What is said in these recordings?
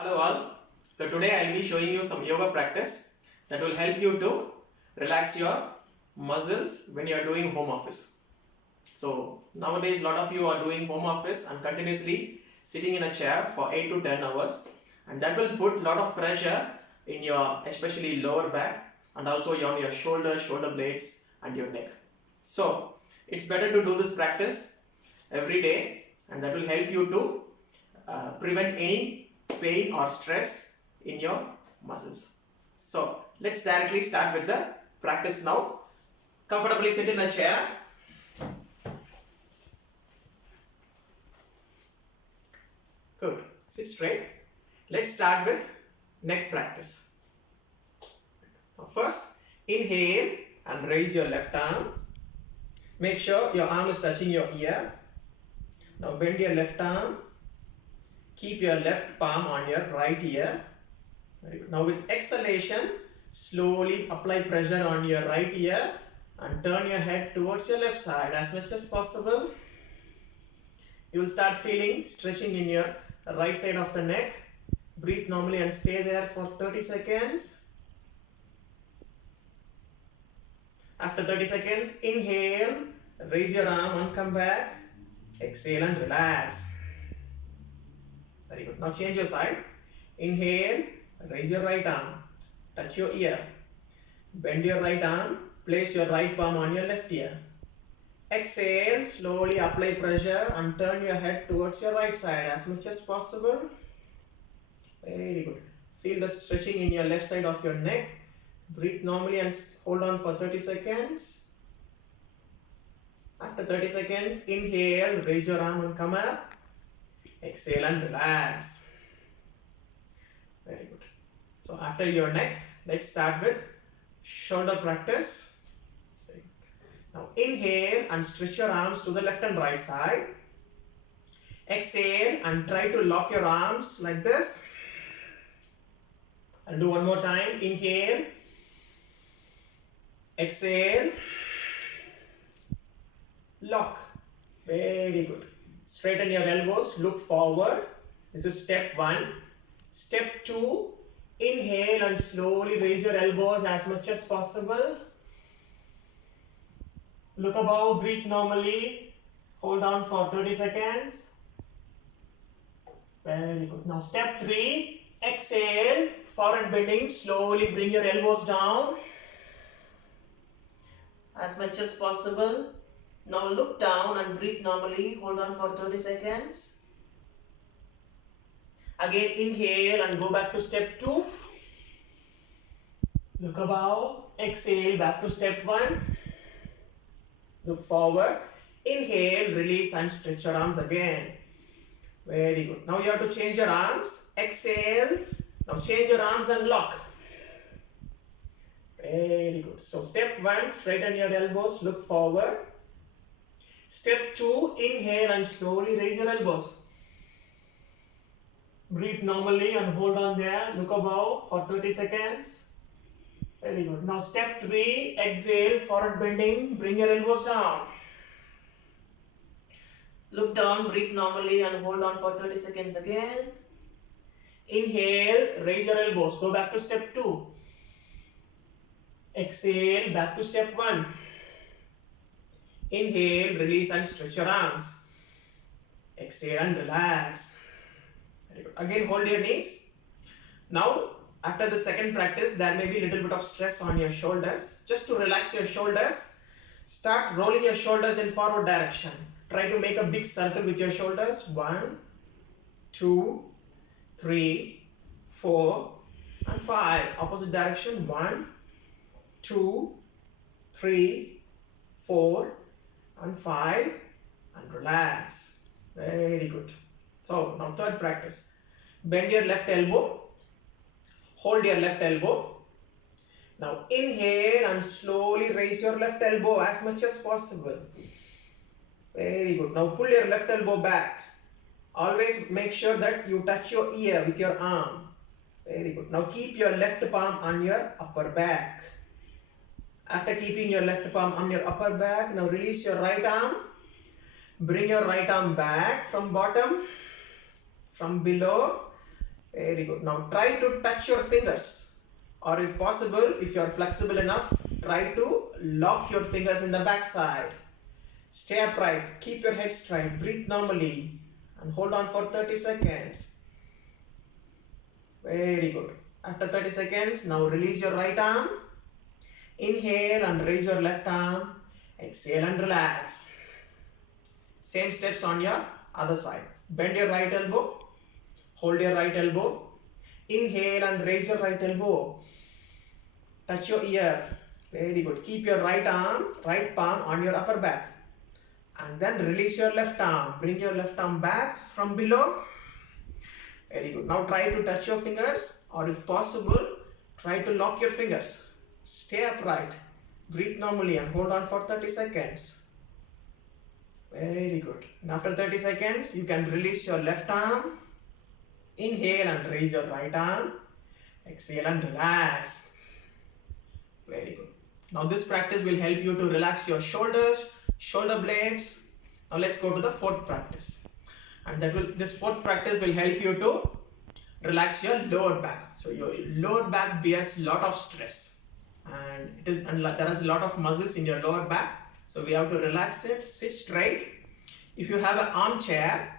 Hello all. So today I'll be showing you some yoga practice that will help you to relax your muscles when you are doing home office. So nowadays a lot of you are doing home office and continuously sitting in a chair for 8 to 10 hours, and that will put a lot of pressure in your especially lower back and also on your shoulder blades and your neck. So it's better to do this practice every day, and that will help you to prevent any pain or stress in your muscles. So let's directly start with the practice now. Comfortably sit in a chair. Good. Sit straight. Let's start with neck practice. First, inhale and raise your left arm. Make sure your arm is touching your ear. Now bend your left arm. Keep your left palm on your right ear. Very good. Now with exhalation, slowly apply pressure on your right ear and turn your head towards your left side as much as possible. You will start feeling stretching in your right side of the neck. Breathe normally and stay there for 30 seconds. After 30 seconds, inhale, raise your arm and come back. Exhale and relax. Very good. Now change your side. Inhale, raise your right arm, touch your ear. Bend your right arm, place your right palm on your left ear. Exhale, slowly apply pressure and turn your head towards your right side as much as possible. Very good. Feel the stretching in your left side of your neck. Breathe normally and hold on for 30 seconds. After 30 seconds, inhale, raise your arm and come up. Exhale and relax. Very good. So after your neck, let's start with shoulder practice. Very good. Now inhale and stretch your arms to the left and right side. Exhale and try to lock your arms like this. And do one more time. Inhale. Exhale. Lock. Very good. Straighten your elbows, look forward. This is step 1. Step 2, inhale and slowly raise your elbows as much as possible. Look above, breathe normally. Hold on for 30 seconds. Very good. Now step 3, exhale, forward bending. Slowly bring your elbows down as much as possible. Now look down and breathe normally. Hold on for 30 seconds. Again inhale and go back to step 2. Look above. Exhale, back to step 1. Look forward. Inhale, release and stretch your arms again. Very good. Now you have to change your arms. Exhale. Now change your arms and lock. Very good. So step 1, straighten your elbows, look forward. Step 2, inhale and slowly raise your elbows. Breathe normally and hold on there. Look above for 30 seconds. Very good. Now step 3, exhale, forward bending. Bring your elbows down. Look down, breathe normally and hold on for 30 seconds again. Inhale, raise your elbows. Go back to step 2. Exhale, back to step 1. Inhale, release and stretch your arms. Exhale and relax. Very good. Again, hold your knees. Now, after the second practice, there may be a little bit of stress on your shoulders. Just to relax your shoulders, start rolling your shoulders in forward direction. Try to make a big circle with your shoulders. 1, 2, 3, 4, and 5. Opposite direction. 1, 2, 3, 4, and 5, and relax. Very good. So now third practice. Bend your left elbow. Hold your left elbow. Now inhale and slowly raise your left elbow as much as possible. Very good. Now pull your left elbow back. Always make sure that you touch your ear with your arm. Very good. Now keep your left palm on your upper back. After keeping your left palm on your upper back, now release your right arm. Bring your right arm back from bottom, from below. Very good. Now try to touch your fingers, or if possible, if you are flexible enough, try to lock your fingers in the back side. Stay upright, keep your head straight, breathe normally and hold on for 30 seconds. Very good. After 30 seconds, now release your right arm. Inhale and raise your left arm. Exhale and relax. Same steps on your other side. Bend your right elbow. Hold your right elbow. Inhale and raise your right elbow. Touch your ear. Very good. Keep your right arm, right palm on your upper back. And then release your left arm. Bring your left arm back from below. Very good. Now try to touch your fingers, or if possible, try to lock your fingers. Stay upright. Breathe normally and hold on for 30 seconds. Very good. And after 30 seconds, you can release your left arm. Inhale and raise your right arm. Exhale and relax. Very good. Now this practice will help you to relax your shoulders, shoulder blades. Now let's go to the fourth practice. And this fourth practice will help you to relax your lower back. So your lower back bears a lot of stress, and there is a lot of muscles in your lower back. So we have to relax it. Sit straight. If you have an armchair,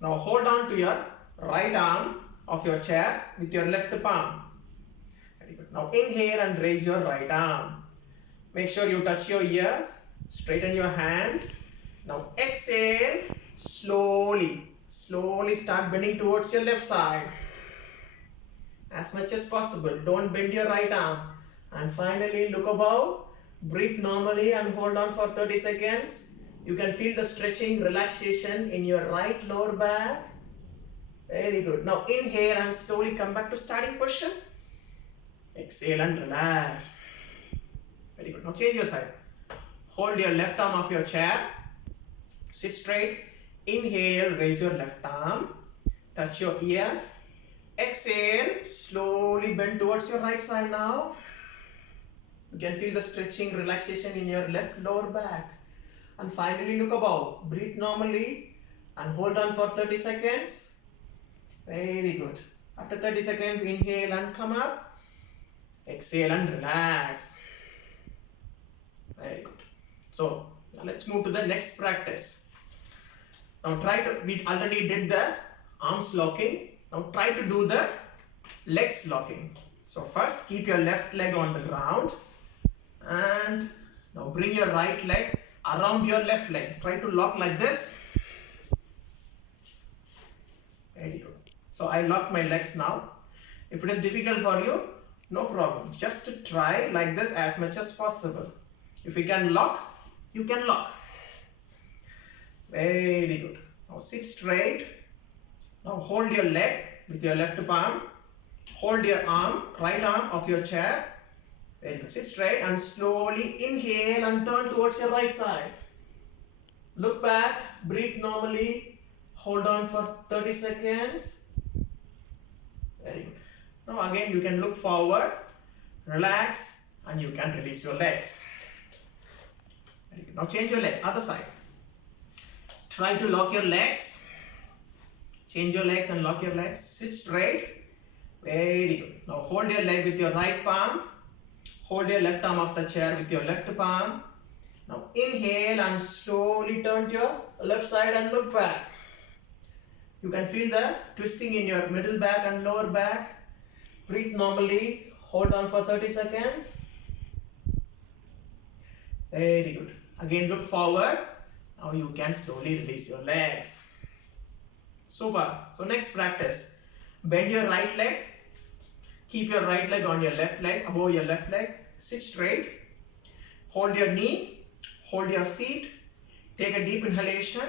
now hold on to your right arm of your chair with your left palm. Very good. Now inhale and raise your right arm. Make sure you touch your ear. Straighten your hand. Now exhale. Slowly start bending towards your left side as much as possible. Don't bend your right arm. And finally look above. Breathe normally and hold on for 30 seconds. You can feel the stretching, relaxation in your right lower back. Very good. Now inhale and slowly come back to starting position. Exhale and relax. Very good. Now change your side. Hold your left arm of your chair. Sit straight. Inhale, raise your left arm. Touch your ear. Exhale, slowly bend towards your right side now. You can feel the stretching, relaxation in your left lower back. And finally look above. Breathe normally and hold on for 30 seconds. Very good. After 30 seconds, inhale and come up. Exhale and relax. Very good. So let's move to the next practice. Now we already did the arms locking. Now try to do the legs locking. So first keep your left leg on the ground. And now bring your right leg around your left leg. Try to lock like this. Very good. So I lock my legs now. If it is difficult for you, no problem. Just try like this as much as possible. If you can lock, you can lock. Very good. Now sit straight. Now hold your leg with your left palm. Hold your arm, right arm of your chair. Very good. Sit straight and slowly inhale and turn towards your right side. Look back, breathe normally. Hold on for 30 seconds. Very good. Now again you can look forward, relax, and you can release your legs. Very good. Now change your leg, other side. Try to lock your legs. Change your legs and lock your legs. Sit straight. Very good. Now hold your leg with your right palm. Hold your left arm of the chair with your left palm. Now inhale and slowly turn to your left side and look back. You can feel the twisting in your middle back and lower back. Breathe normally. Hold on for 30 seconds. Very good. Again look forward. Now you can slowly release your legs. Super. So next practice. Bend your right leg. Keep your right leg on your left leg, above your left leg. Sit straight. Hold your knee. Hold your feet. Take a deep inhalation.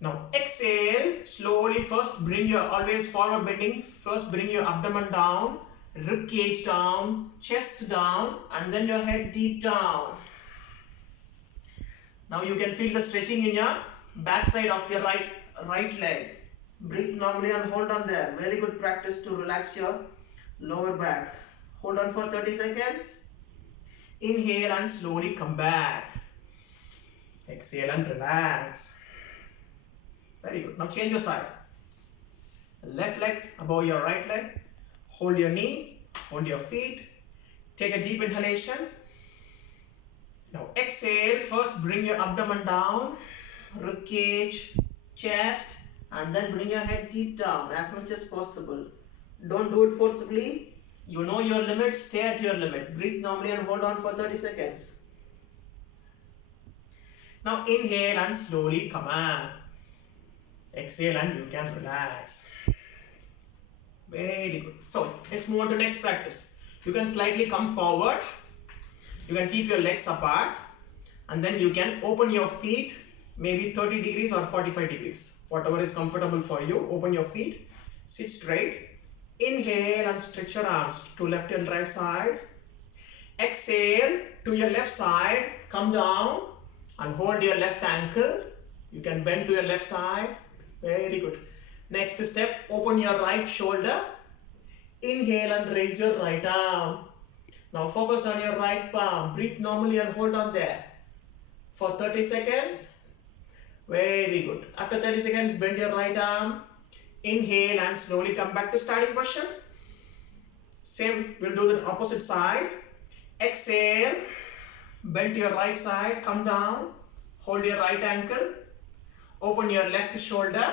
Now exhale. Slowly first bring your, always forward bending. First bring your abdomen down, rib cage down, chest down, and then your head deep down. Now you can feel the stretching in your back side of your right leg. Breathe normally and hold on there. Very good practice to relax your lower back. Hold on for 30 seconds. Inhale and slowly come back. Exhale and relax. Very good. Now change your side. Left left leg above your right leg. Hold your knee, hold your feet. Take a deep inhalation. Now exhale. First bring your abdomen down, rib cage, chest, and then bring your head deep down as much as possible. Don't do it forcibly. You know your limit, stay at your limit. Breathe normally and hold on for 30 seconds. Now inhale and slowly come up. Exhale and you can relax. Very good. So let's move on to next practice. You can slightly come forward. You can keep your legs apart. And then you can open your feet maybe 30 degrees or 45 degrees. Whatever is comfortable for you. Open your feet. Sit straight. Inhale and stretch your arms to left and right side. Exhale to your left side. Come down and hold your left ankle. You can bend to your left side. Very good. Next step, open your right shoulder. Inhale and raise your right arm. Now focus on your right palm. Breathe normally and hold on there for 30 seconds. Very good. After 30 seconds, bend your right arm. Inhale and slowly come back to starting position. Same, we'll do the opposite side. Exhale, bend to your right side, come down, hold your right ankle, open your left shoulder.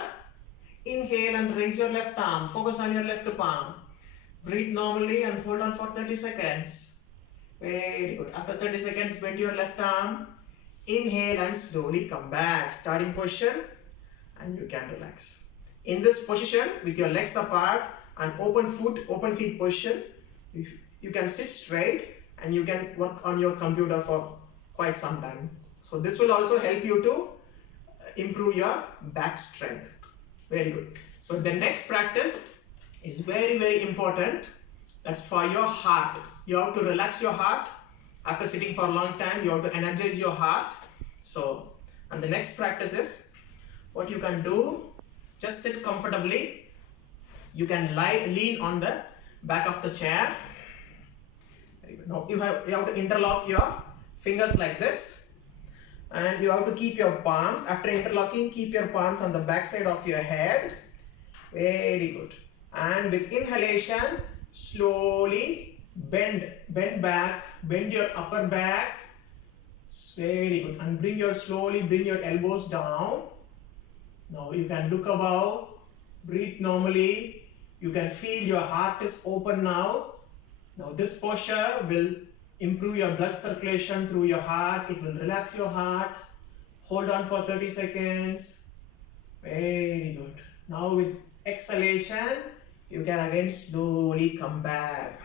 Inhale and raise your left arm. Focus on your left palm. Breathe normally and hold on for 30 seconds. Very good. After 30 seconds, bend your left arm. Inhale and slowly come back. Starting position, and you can relax. In this position, with your legs apart and open feet position, you can sit straight and you can work on your computer for quite some time. So this will also help you to improve your back strength. Very good. So the next practice is very, very important. That's for your heart. You have to relax your heart. After sitting for a long time, you have to energize your heart. So, and the next practice is what you can do. Just sit comfortably. You can lean on the back of the chair. Very good. Now you have to interlock your fingers like this. And you have to keep your palms. After interlocking, keep your palms on the back side of your head. Very good. And with inhalation, slowly bend back, bend your upper back. Very good. And slowly bring your elbows down. Now you can look above, breathe normally. You can feel your heart is open now. Now this posture will improve your blood circulation through your heart. It will relax your heart. Hold on for 30 seconds. Very good. Now with exhalation, you can again slowly come back.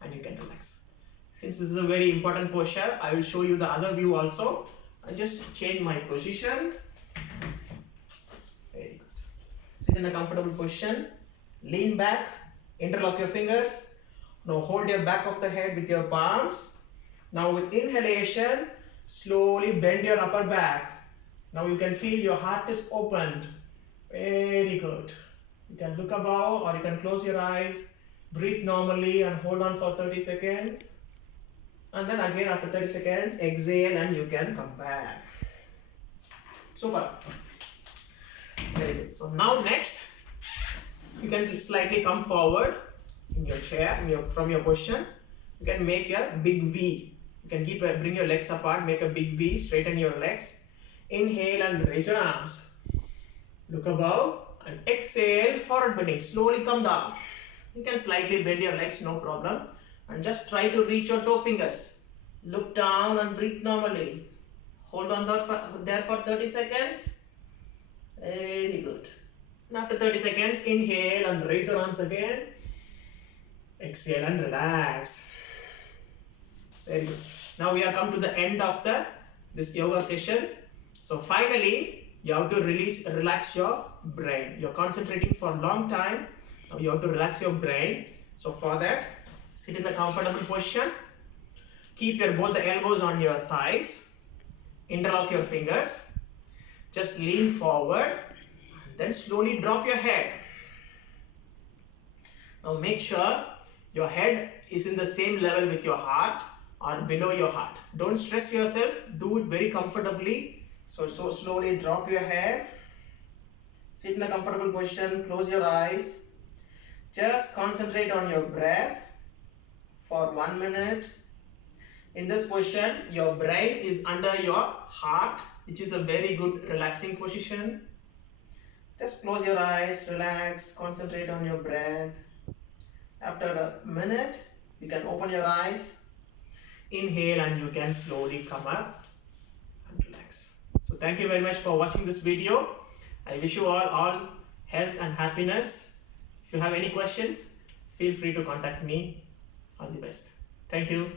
And you can relax. Since this is a very important posture, I will show you the other view also. I just change my position. Very good. Sit in a comfortable position. Lean back. Interlock your fingers. Now hold your back of the head with your palms. Now with inhalation, slowly bend your upper back. Now you can feel your heart is opened. Very good. You can look above or you can close your eyes. Breathe normally and hold on for 30 seconds. And then again after 30 seconds, exhale and you can come back. Super. Very good. So now next, you can slightly come forward in your chair, from your position. You can make a big V. You can bring your legs apart, make a big V, straighten your legs. Inhale and raise your arms. Look above and exhale, forward bending. Slowly come down. You can slightly bend your legs, no problem. And just try to reach your toe fingers. Look down and breathe normally. Hold on there for 30 seconds. Very good. And after 30 seconds, inhale and raise your arms again. Exhale and relax. Very good. Now we have come to the end of this yoga session. So finally, you have to relax your brain. You're concentrating for a long time. Now you have to relax your brain. So for that, sit in a comfortable position. Keep both the elbows on your thighs. Interlock your fingers. Just lean forward. Then slowly drop your head. Now make sure your head is in the same level with your heart or below your heart. Don't stress yourself. Do it very comfortably. So slowly drop your head. Sit in a comfortable position, close your eyes. Just concentrate on your breath for 1 minute. In this position, your brain is under your heart, which is a very good relaxing position. Just close your eyes, relax, concentrate on your breath. After a minute, you can open your eyes, inhale, and you can slowly come up and relax. So thank you very much for watching this video. I wish you all health and happiness. If you have any questions, feel free to contact me. All the best. Thank you.